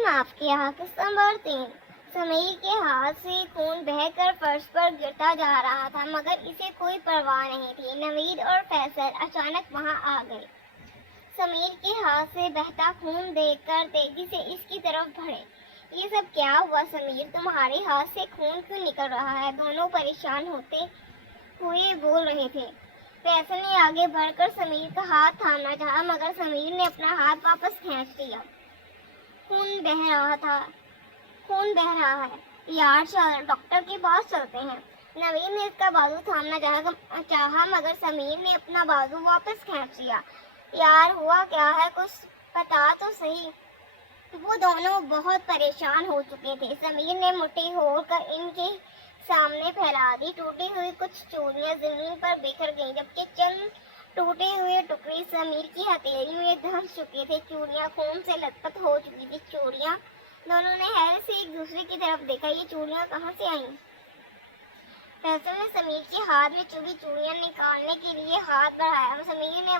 माफ किया। किस्सा नंबर 3। समीर के हाथ से खून बहकर फर्श पर गिरता जा रहा था, मगर इसे कोई परवाह नहीं थी। नवीद और फैसल अचानक वहां आ गए। समीर के हाथ से बहता खून देखकर तेजी से इसकी तरफ बढ़े। ये सब क्या हुआ समीर? तुम्हारे हाथ से खून क्यों निकल रहा है? दोनों परेशान होते हुए बोल रहे थे। फैसल ने आगे बढ़कर समीर का हाथ थामना चाहा, मगर समीर ने अपना हाथ वापस खींच लिया। खून बह रहा है। यार चल, डॉक्टर के पास चलते हैं। नवीन ने इसका बाजू थामना चाहा, मगर समीर ने अपना बाजू वापस खींच लिया। यार हुआ क्या है? कुछ पता तो सही। वो दोनों बहुत परेशान हो चुके थे। समीर ने मुट्ठी होकर इनके सामने फैला दी। टूटी हुई कुछ चूड़ियां जमीन पर बिखर गईं, जबकि चंद टूटे हुए टुकड़े समीर की हथेली में धंस चुके थे। चूड़ियां खून से लथपथ हो चुकी थी। चूड़ियां। दोनों ने हैरत से एक दूसरे की तरफ देखा। ये चूड़ियां कहाँ से आईं? फैसल ने समीर के हाथ में चुभी चूड़ियां निकालने के लिए हाथ बढ़ाया। समीर ने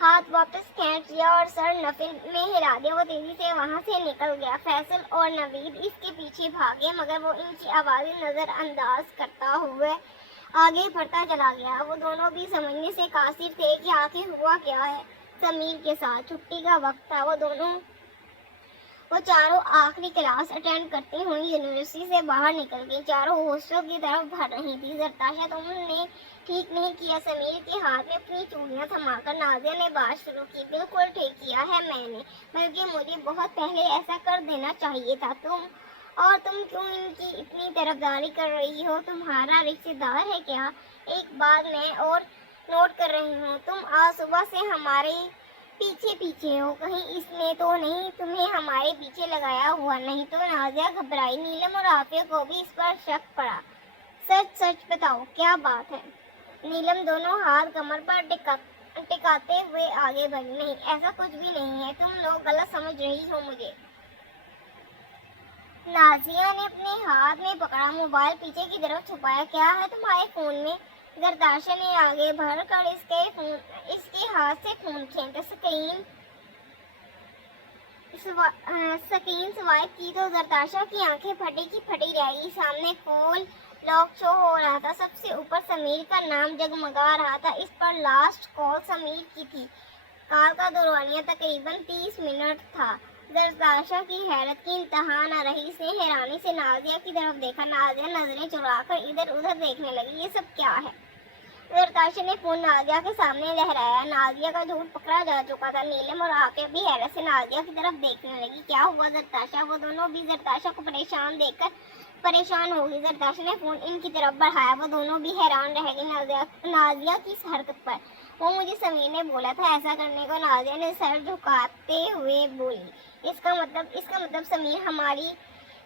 हाथ वापस खींच लिया और सर नफे में हिला दिया। वो तेजी से वहां से निकल गया। फैसल और नवीद इसके पीछे भागे, मगर वो इनकी आवाजें नजरअंदाज करता हुआ आगे बढ़ता चला गया। वो दोनों भी समझने से कासिर थे कि आखिर हुआ क्या है समीर के साथ। छुट्टी का वक्त था। वो चारों आखिरी क्लास अटेंड करती हुई यूनिवर्सिटी से बाहर निकल गई। चारों हॉस्टल की तरफ बढ़ रही थी। जरताशा, तुमने ठीक नहीं किया। समीर के हाथ में अपनी चूड़ियां थमाकर नाजिया ने बात शुरू की। बिल्कुल ठीक किया है मैंने, बल्कि मुझे बहुत पहले ऐसा कर देना चाहिए था। तुम क्यों इनकी इतनी तरफदारी कर रही हो? तुम्हारा रिश्तेदार है क्या? एक बात मैं और नोट कर रही हूँ, तुम आज सुबह से हमारे पीछे हो। कहीं इसने तो नहीं तुम्हें हमारे पीछे लगाया हुआ? नहीं तो। नाजिया घबराई। नीलम और आफिया को भी इस पर शक पड़ा। सच बताओ, क्या बात है? नीलम दोनों हाथ कमर पर टिकाते हुए आगे बढ़ी। नहीं, ऐसा कुछ भी नहीं है। तुम लोग गलत समझ रही हो मुझे। नाजिया ने अपने हाथ में पकड़ा मोबाइल पीछे की तरफ छुपाया। क्या है तुम्हारे फोन में? जरताशा ने आगे बढ़कर इसके हाथ से फोन खींचा। स्क्रीन स्वाइप की तो जरताशा की आंखें फटी की फटी रह गई। सामने कॉल लॉग शो हो रहा था। सबसे ऊपर समीर का नाम जगमगा रहा था। इस पर लास्ट कॉल समीर की थी। कॉल का दौरानिया तकरीबन 30 मिनट था। जरताशा की हैरत की इंतहा न रही। इसने हैरानी से नाजिया की तरफ देखा। नाजिया नजरें चुराकर इधर उधर देखने लगी। ये सब क्या है? जरताशा ने फोन नाजिया के सामने लहराया। नाजिया का झूठ पकड़ा जा चुका था। नीलम और आफिया भी हैरत से नाजिया की तरफ देखने लगी। क्या हुआ जरताशा? वो दोनों भी जरताशा को परेशान देखकर परेशान हो गई। जरताशा ने फोन इनकी तरफ बढ़ाया। वो दोनों भी हैरान रह गई नाजिया की इस हरकत पर। वो मुझे समीर ने बोला था ऐसा करने को। नाजिया ने सर झुकाते हुए बोली। इसका मतलब समीर हमारी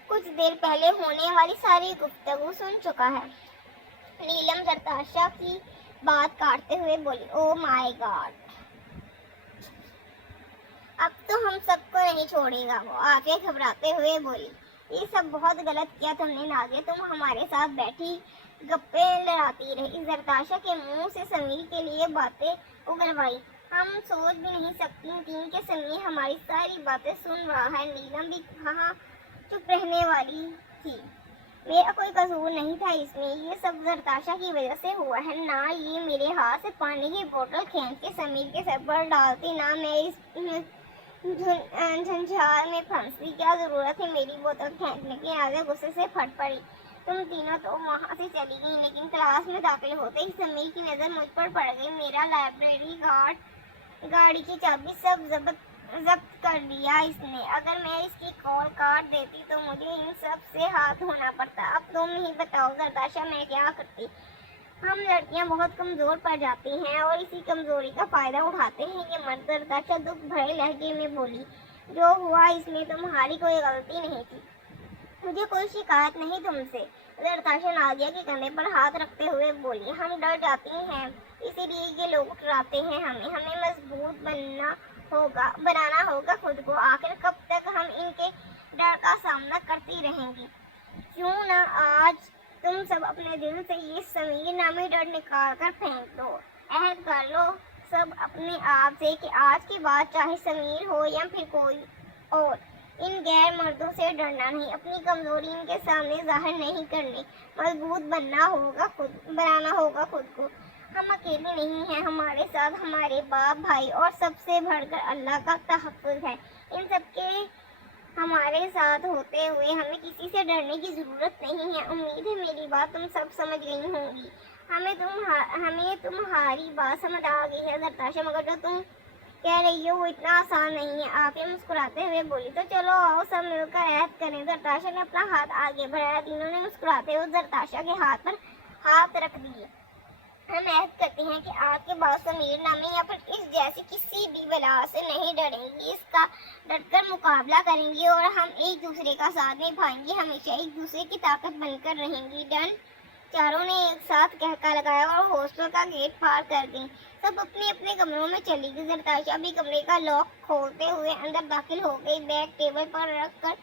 कुछ देर पहले होने वाली सारी गुफ्तगू सुन चुका है। नीलम जरताशा की बात काटते हुए बोली। ओ माय गॉड, अब तो हम सबको नहीं छोड़ेगा। वो आगे घबराते हुए बोली। ये सब बहुत गलत किया तुमने नाजिया। तुम हमारे साथ बैठी गप्पे लड़ाती रही। जरताशा के मुंह से समीर के लिए बातें उगलवाई। हम सोच भी नहीं सकती थी कि समीर हमारी सारी बातें सुन रहा है। नीलम भी कहाँ चुप रहने वाली थी। मेरा कोई कसूर नहीं था इसमें। ये सब जरताशा की वजह से हुआ है ना। ये मेरे हाथ से पानी की बोतल खींच के समीर के सर पर डालती, ना मैं इस झंझार में फंसती। क्या जरूरत है मेरी बोतल खींचने की? आगे गुस्से से फट पड़ी। तुम तीनों तो वहां से चली गई, लेकिन क्लास में दाखिल होते ही समीर की नजर मुझ पर पड़ गई। मेरा लाइब्रेरी गाड़ी की चाबी सब जब्त कर लिया इसने। अगर मैं इसकी कॉल काट देती तो मुझे इन सब से हाथ धोना पड़ता। अब तुम ही बताओ जरताशा, मैं क्या करती? हम लड़कियां बहुत कमजोर पड़ जाती हैं और इसी कमजोरी का फायदा उठाते हैं ये मर्द। जरताशा दुख भरे लहजे में बोली। जो हुआ इसमें तुम्हारी कोई गलती नहीं थी। मुझे कोई शिकायत नहीं तुमसे। जरताशा नाजिया के कंधे पर हाथ रखते हुए बोली। हम डर जाती हैं, इसीलिए ये लोग उतराते हैं हमें मजबूत बनाना होगा खुद को। आखिर कब तक हम इनके डर का सामना करती रहेंगी? क्यों ना आज तुम सब अपने दिल से ये समीर नामी डर निकाल कर फेंक दो। अहद कर लो सब अपने आप से कि आज के बाद चाहे समीर हो या फिर कोई और, ان غیر مردوں سے ڈرنا نہیں، اپنی کمزوری ان کے سامنے ظاہر نہیں کرنی، مضبوط بنانا ہوگا خود کو۔ ہم اکیلے نہیں ہیں، ہمارے ساتھ ہمارے باپ، بھائی اور سب سے بڑھ کر اللہ کا تحفظ ہے۔ ان سب کے ہمارے ساتھ ہوتے ہوئے ہمیں کسی سے ڈرنے کی ضرورت نہیں ہے۔ امید ہے میری بات تم سب سمجھ گئی ہوں گی۔ ہمیں تمہاری بات سمجھ آ گئی ہے زرتاشا، مگر جو تم کہہ رہی ہو وہ اتنا آسان نہیں ہے۔ عافیہ مسکراتے ہوئے بولی، تو چلو آؤ سب مل کر عہد کریں۔ زرتاشا نے اپنا ہاتھ آگے بڑھایا، تینوں نے مسکراتے ہوئے زرتاشا کے ہاتھ پر ہاتھ رکھ دیے۔ ہم عہد کرتے ہیں کہ آج کے بعد سمیر نامی یا پھر اس جیسی کسی بھی بلا سے نہیں ڈریں گی، اس کا ڈٹ کر مقابلہ کریں گی اور ہم ایک دوسرے کا ساتھ نبھائیں گے، ہمیشہ ایک دوسرے کی طاقت بن کر رہیں گی۔ ڈن! چاروں نے ایک ساتھ کہکا لگایا اور ہاسٹل کا گیٹ پار کر گئیں۔ سب اپنے اپنے کمروں میں چلی گئی۔ زرتاشا بھی کمرے کا لاک کھولتے ہوئے اندر داخل ہو گئی، بیگ ٹیبل پر رکھ کر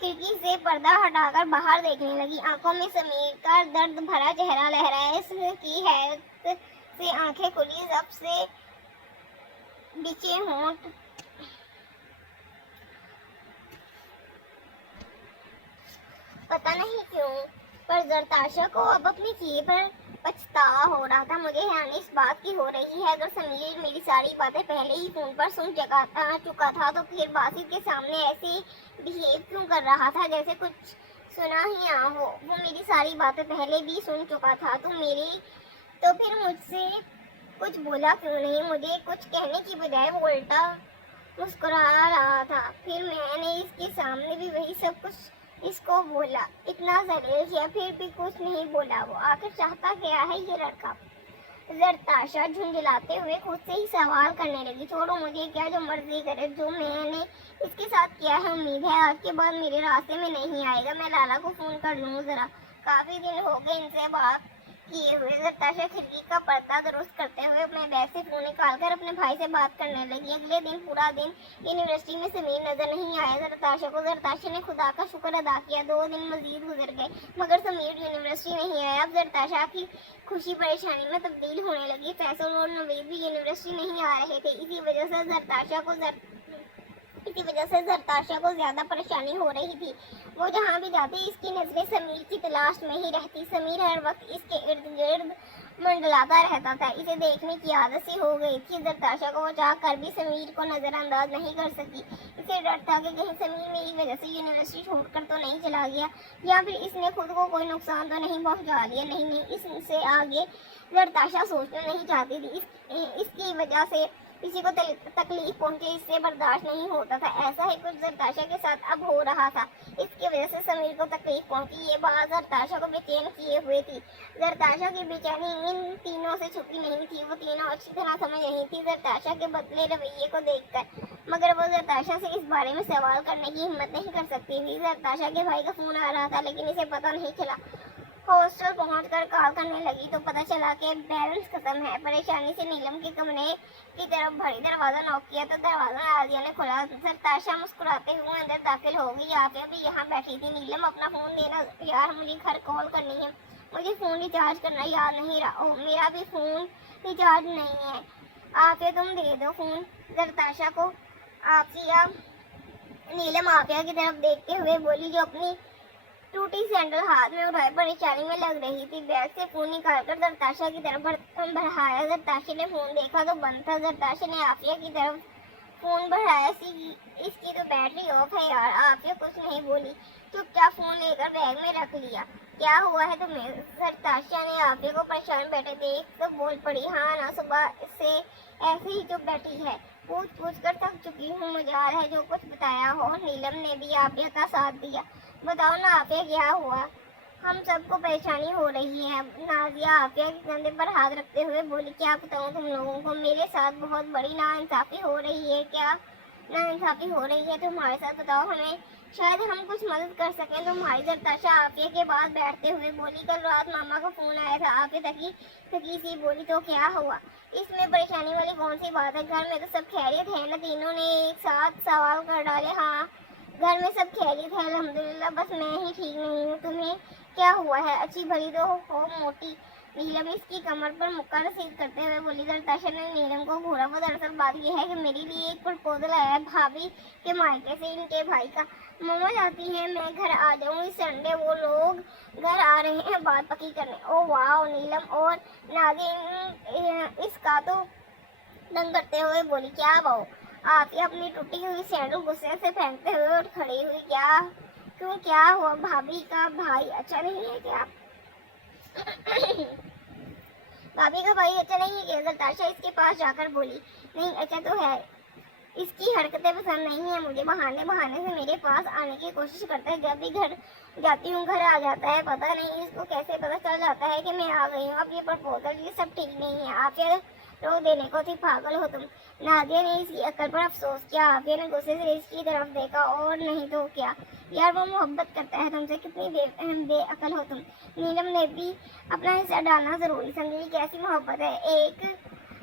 کھڑکی سے پردہ ہٹا کر باہر دیکھنے لگی۔ آنکھوں میں سمیر کا درد بھرا چہرہ لہرایا، اس کی حیرت سے آنکھیں کھلی، ضبط سے بچے ہونٹ پتہ نہیں کیوں پر زرتاشا کو اب اپنی کیے پر پچھتاوا ہو رہا تھا۔ مجھے حیرانی اس بات کی ہو رہی ہے، اگر سمیر میری ساری باتیں پہلے ہی فون پر سن چکا تھا تو پھر باسط کے سامنے ایسے بہیو کیوں کر رہا تھا جیسے کچھ سنا ہی نہ ہو۔ وہ میری ساری باتیں پہلے بھی سن چکا تھا تو پھر مجھ سے کچھ بولا کیوں نہیں؟ مجھے کچھ کہنے کی بجائے وہ الٹا مسکرا رہا تھا۔ پھر میں نے اس کے سامنے بھی وہی سب کچھ اس کو بولا، اتنا ذلیل کیا، پھر بھی کچھ نہیں بولا۔ وہ آخر چاہتا کیا ہے یہ لڑکا؟ زرتاشا جھنجھلاتے ہوئے خود سے ہی سوال کرنے لگی، چھوڑو مجھے، کیا جو مرضی کرے، جو میں نے اس کے ساتھ کیا ہے امید ہے آج کے بعد میرے راستے میں نہیں آئے گا۔ میں لالا کو فون کر لوں ذرا، کافی دن ہو گئے ان سے بات کیے ہوئے۔ زرتاشا کھڑکی کا پردہ درست کرتے ہوئے اپنے بیگ سے فون نکال کر اپنے بھائی سے بات کرنے لگی۔ اگلے دن پورا دن یونیورسٹی میں سمیر نظر نہیں آیا زرتاشا کو۔ زرتاشا نے خدا کا شکر ادا کیا، 2 دن مزید گزر گئے مگر سمیر یونیورسٹی نہیں آیا۔ اب زرتاشا کی خوشی پریشانی میں تبدیل ہونے لگی۔ فیصل اور نوید بھی یونیورسٹی نہیں آ رہے تھے، اسی وجہ سے زرتاشا کو زیادہ پریشانی ہو رہی تھی۔ وہ جہاں بھی جاتی اس کی نظریں سمیر کی تلاش میں ہی رہتی۔ سمیر ہر وقت اس کے ارد گرد منڈلاتا رہتا تھا، اسے دیکھنے کی عادت سی ہو گئی تھی۔ زرتاشا کو وہ چاہ کر بھی سمیر کو نظر انداز نہیں کر سکی۔ اسے ڈر تھا کہ کہیں سمیر میری وجہ سے یونیورسٹی چھوڑ کر تو نہیں چلا گیا، یا پھر اس نے خود کو کوئی نقصان تو نہیں پہنچا لیا۔ نہیں، اس سے آگے زرتاشا سوچنا نہیں چاہتی تھی۔ اس کی وجہ سے کسی کو تکلیف پہنچے اس سے برداشت نہیں ہوتا تھا۔ ایسا ہی کچھ زرتاشا کے ساتھ اب ہو رہا تھا، اس کی وجہ سے سمیر کو تکلیف پہنچی۔ یہ بات زرتاشا کو بے چین کیے ہوئے تھی۔ زرتاشا کی بے چینی ان تینوں سے چھپی نہیں تھی، وہ تینوں اچھی طرح سمجھ رہی تھی زرتاشا کے بدلے رویے کو دیکھ کر، مگر وہ زرتاشا سے اس بارے میں سوال کرنے کی ہمت نہیں کر سکتی تھی۔ زرتاشا کے بھائی کا فون آ رہا تھا لیکن اسے پتہ نہیں چلا۔ ہاسٹل پہنچ کر کال کرنے لگی تو پتہ چلا کہ بیلنس ختم ہے۔ پریشانی سے نیلم کے کمرے کی طرف بڑھی، دروازہ نوک کیا تو دروازہ نازیہ نے کھولا۔ زرتاشا مسکراتے ہوئے اندر داخل ہو گئی۔ عافیہ بھی یہاں بیٹھی تھی۔ نیلم اپنا فون دینا یار، مجھے گھر کال کرنی ہے، مجھے فون ریچارج کرنا یاد نہیں رہا۔ میرا بھی فون ریچارج نہیں ہے۔ عافیہ تم دے دو فون زرتاشا کو۔ نیلم عافیہ کی طرف دیکھتے ہوئے بولی، جو اپنی ٹوٹی سینڈل ہاتھ میں اٹھائے پریشانی میں لگ رہی تھی۔ بیگ سے فون نکال کر زرتاشا کی طرف بڑھایا۔ زرتاشا نے فون دیکھا تو بند تھا۔ زرتاشا نے عافیہ کی طرف فون بڑھایا، اس کی تو بیٹری آف ہے یار۔ عافیہ کچھ نہیں بولی، چپ چاپ فون لے کر بیگ میں رکھ لیا۔ کیا ہوا ہے تمہیں؟ زرتاشا نے عافیہ کو پریشان بیٹھے دیکھ تو بول پڑی، ہاں نا، صبح سے ایسے ہی چپ بیٹھی ہے، پوچھ کر تھک چکی ہوں، مجال ہے جو کچھ بتایا ہو۔ نیلم نے بھی عافیہ کا ساتھ دیا۔ بتاؤ نا عافیہ، کیا ہوا؟ ہم سب کو پریشانی ہو رہی ہے۔ نازیہ عافیہ کے کندھے پر ہاتھ رکھتے ہوئے بولی، کیا بتاؤں تم لوگوں کو، میرے ساتھ بہت بڑی ناانصافی ہو رہی ہے۔ کیا ناانصافی ہو رہی ہے تمہارے ساتھ؟ بتاؤ ہمیں، شاید ہم کچھ مدد کر سکیں تمہاری۔ زرتاشا عافیہ کے بعد بیٹھتے ہوئے بولی، کل رات ماما کا فون آیا تھا۔ عافیہ تکی سی بولی، تو کیا ہوا؟ اس میں پریشانی والی کون سی بات ہے؟ گھر میں تو سب خیریت ہے نا؟ تینوں نے ایک ساتھ سوال کر ڈالے۔ ہاں گھر میں سب خیریت ہے الحمدللہ، بس میں ہی ٹھیک نہیں ہوں۔ تمہیں کیا ہوا ہے؟ اچھی بھلی تو ہو، موٹی नीलम इसकी कमर पर मुक्का रसीद करते हुए बोली। नताशा ने नीलम को घूरा। वो दरअसल बात यह है कि मेरे लिए एक प्रपोजल आया है भाभी के मायके से, इनके भाई का। मम्मा चाहती है मैं घर आ जाऊँ इस संडे, वो लोग घर आ रहे हैं बात पक्की करने। ओ वाह! नीलम और नाज़िया इसका तो दंग करते हुए बोली। क्या बहू? आतिया अपनी टूटी हुई सैंडल गुस्से से फेंकते हुए उठ खड़ी हुई। क्यों, क्या हुआ? भाभी का भाई अच्छा नहीं है क्या? भाभी का भाई अच्छा नहीं है क्या? नताशा इसके पास जाकर बोली। नहीं, अच्छा तो है, इसकी हरकतें पसंद नहीं है मुझे। बहाने बहाने से मेरे पास आने की कोशिश करता है। जब भी घर जाती हूँ घर आ जाता है। पता नहीं इसको कैसे पता चल जाता है कि मैं आ गई हूँ। अब ये प्रपोजल ये सब ठीक नहीं है। आफिया रो देने को थी, पागल हो तुम। नादिया ने इसकी अकल पर अफसोस किया। आफिया ने गुस्से से इसकी तरफ देखा। और नहीं तो क्या यार, वो मोहब्बत करता है तुमसे, कितनी बेअकल हो तुम। नीलम ने भी अपना हिस्सा डालना जरूरी समझी। कैसी मोहब्बत है,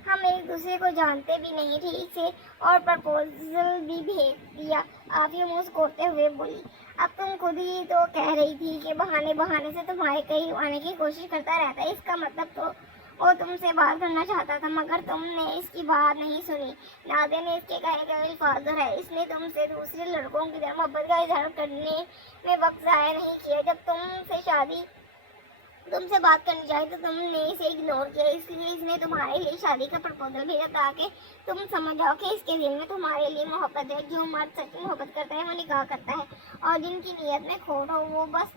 हम एक दूसरे को जानते भी नहीं ठीक से और प्रपोजल भी भेज दिया। आफिया मुंह सिकोड़ते हुए बोली। अब तुम खुद ही तो कह रही थी कि बहाने बहाने से तुम्हारे कहीं आने की कोशिश करता रहता है। इसका मतलब तो वो तुमसे बात करना चाहता था, मगर तुमने इसकी बात नहीं सुनी। नादिया ने इसके कहे गए अल्फाज दोहराए। इसने तुमसे दूसरे लड़कों की तरह मोहब्बत का इजहार करने में वक्त ज़ाया नहीं किया। जब तुमसे बात करनी चाहिए तो तुमने इसे इग्नोर किया, इसलिए इसने तुम्हारे लिए शादी का प्रपोजल भेजा ताकि तुम समझ जाओ कि इसके दिल में तुम्हारे लिए मोहब्बत है। जो मर्द सच्ची मोहब्बत करता है वो निकाह करता है, और जिनकी नीयत में खोट हो वो बस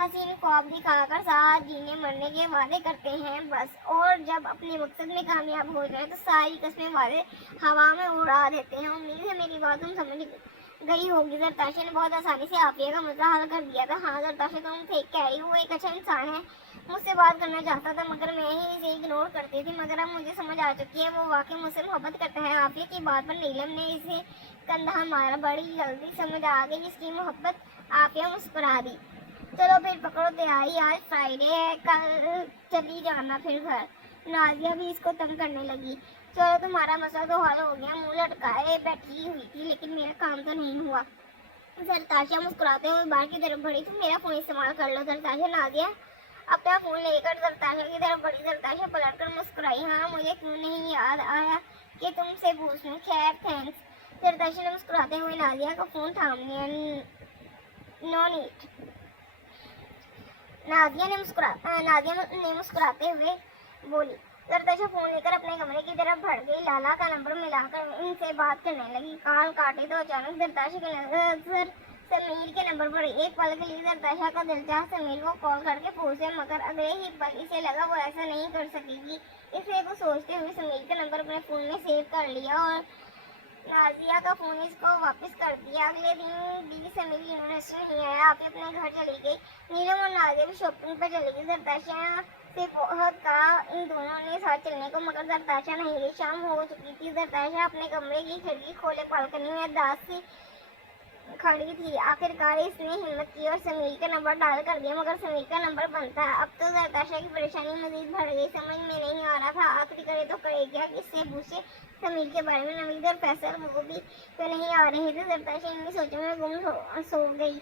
हसीन ख्वाब दिखाकर साथ जीने मरने के वादे करते हैं बस। और जब अपने मकसद में कामयाब हो जाए तो सारी कस्में वादे हवा में उड़ा देते हैं। उम्मीद है मेरी बात तुम समझ गई होगी। नताशा ने बहुत आसानी से आफिया का मसला हल कर दिया था। हाँ नताशा, तुम ठीक कह रही हो, वो एक अच्छा इंसान है, मुझसे बात करना चाहता था मगर मैं ही इसे इग्नोर करती थी। मगर अब मुझे समझ आ चुकी है वो वाकई मुझसे मोहब्बत करता है। आफिया की बात पर नीलम ने इसे कंधा मारा। बड़ी जल्दी समझ आ गई इसकी मोहब्बत। आफिया मुस्कुरा दी। चलो फिर पकड़ो तैयारी, आज फ्राइडे है, कल चली जाना फिर घर। नाजिया भी इसको तंग करने लगी। चलो तुम्हारा मसला तो हल हो गया। मुंह लटकाए बैठी हुई थी लेकिन मेरा काम तो नहीं हुआ। नताशा मुस्कुराते हुए बाहर की तरफ बढ़ी। तुम मेरा फोन इस्तेमाल कर लो। नताशा नाजिया अपना फोन लेकर नताशा की तरफ बढ़ी। नताशा पलट कर मुस्कुराई। हाँ, मुझे क्यों नहीं याद आया कि तुमसे पूछूं। खैर थैंक्स। नताशा ने मुस्कुराते हुए नाजिया का फोन थाम लिया। No need. नादिया ने मुस्कुराते हुए बोली। नताशा फोन लेकर अपने कमरे की तरफ बढ़ गई। लाला का नंबर मिलाकर इनसे बात करने लगी। कॉल काटे तो अचानक नताशा की नजर समीर के नंबर पर। एक पल के लिए नताशा का दिल चाहा समीर को कॉल करके पूछे, मगर अगले ही पल इसे लगा वो ऐसा नहीं कर सकेगी। इसलिए वो सोचते हुए समीर का नंबर अपने फोन में सेव कर लिया और नाजिया का फोन इसको वापस कर दिया। अगले दिन भी समीर यूनिवर्सिटी नहीं आया। आप अपने घर चली गई। नीलम और नाजिया भी शॉपिंग पर चली गई। नताशा से बहुत कहा इन दोनों ने साथ चलने को, मगर नताशा नहीं गई। शाम हो चुकी थी। नताशा अपने कमरे की खिड़की खोले बालकनी में दास सी खड़ी थी। आखिरकार इसने हिम्मत की और समीर का नंबर डायल कर दिया, मगर समीर का नंबर बंद था। अब तो नताशा की परेशानी मजीद बढ़ गई। समझ में नहीं आ रहा था आखिर करे तो करे क्या, किससे पूछे समीर के बारे में। नवीद और फैसल वो भी तो नहीं आ रहे थे। नताशा इन्हीं सोचों में गुम सो गई।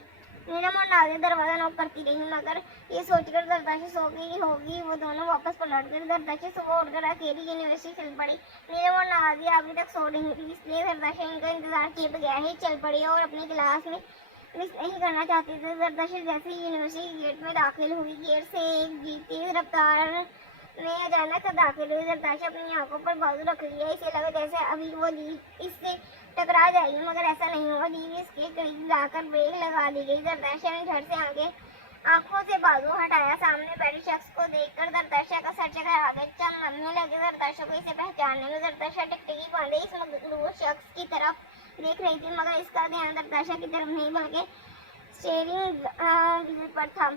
नीलम और नाज़िया दरवाजा नॉक करती रही, मगर ये सोचकर नताशा सो गई होगी वो दोनों वापस पलट गए। नताशा सुबह उठकर अकेली यूनिवर्सिटी चल पड़ी। नीलम और नाज़िया अभी तक सो रही थी, इसलिए नताशा इनका इंतजार किए बगैर ही चल पड़ी और अपनी क्लास में मिस नहीं करना चाहती थी। नताशा जैसे ही यूनिवर्सिटी गेट में दाखिल हुई, गेट से एक जीप तेज रफ्तार में अचानक दाखिल हुई। नताशा अपनी आंखों पर बाजू रख लिया। इसे लगा जैसे अभी वो जीप इससे टकरा जाएगी, मगर ऐसा नहीं हुआ। जीप इसके करीब लाकर ब्रेक लगा दी गई। नताशा ने झट से आंखों से बाजू हटाया। सामने बैठे शख्स को देखकर नताशा का सर चकरा गया। चमकने लगे। नताशा को इसे पहचानने में नताशा टिकटिकी बांधे इस मगरूर शख्स की तरफ देख रही थी, मगर इसका ध्यान नताशा की तरफ नहीं बल्कि स्टीयरिंग व्हील पर था।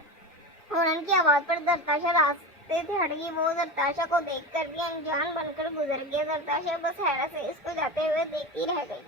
हॉर्न की आवाज पर नताशा रास्ते से हट गई। वो नताशा को देखकर भी अनजान बनकर गुजर गया। नताशा बस हैरत से इसको जाते हुए देखती रह गई।